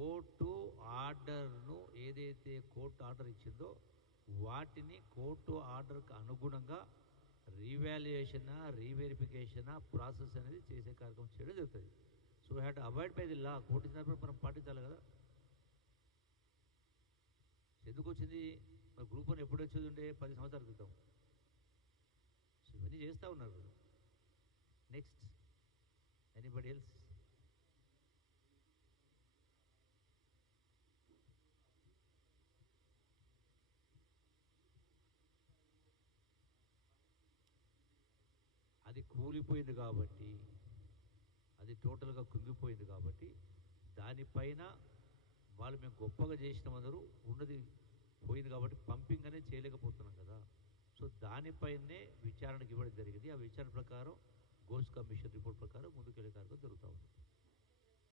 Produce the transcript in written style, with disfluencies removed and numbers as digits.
Court ఆర్డర్ను ఏదైతే court order ఇచ్చిందో వాటిని కోర్టు ఆర్డర్కి అనుగుణంగా రీవాల్యుయేషన్ రీవెరిఫికేషన్ ప్రాసెస్ అనేది చేసే కార్యక్రమం చేయడం జరుగుతుంది. So had to avoid by the law. Court ఇచ్చినప్పుడు మనం పాటించాలి కదా. ఎందుకు వచ్చింది? మన గ్రూప్ అని ఎప్పుడు వచ్చేది ఉండే 10 సంవత్సరాల క్రితం. సో ఇవన్నీ చేస్తూ ఉన్నారు. Next anybody else? అది కూలిపోయింది కాబట్టి, అది టోటల్గా కుంగిపోయింది కాబట్టి దానిపైన వాళ్ళు మేము గొప్పగా చేసిన అందరూ ఉన్నది పోయింది కాబట్టి పంపింగ్ అనేది చేయలేకపోతున్నాం కదా. సో దానిపైనే విచారణకు ఇవ్వడం జరిగింది. ఆ విచారణ ప్రకారం గోల్స్ కమిషన్ రిపోర్ట్ ప్రకారం ముందుకెళ్ళే కార్యక్రమం జరుగుతూ ఉంది.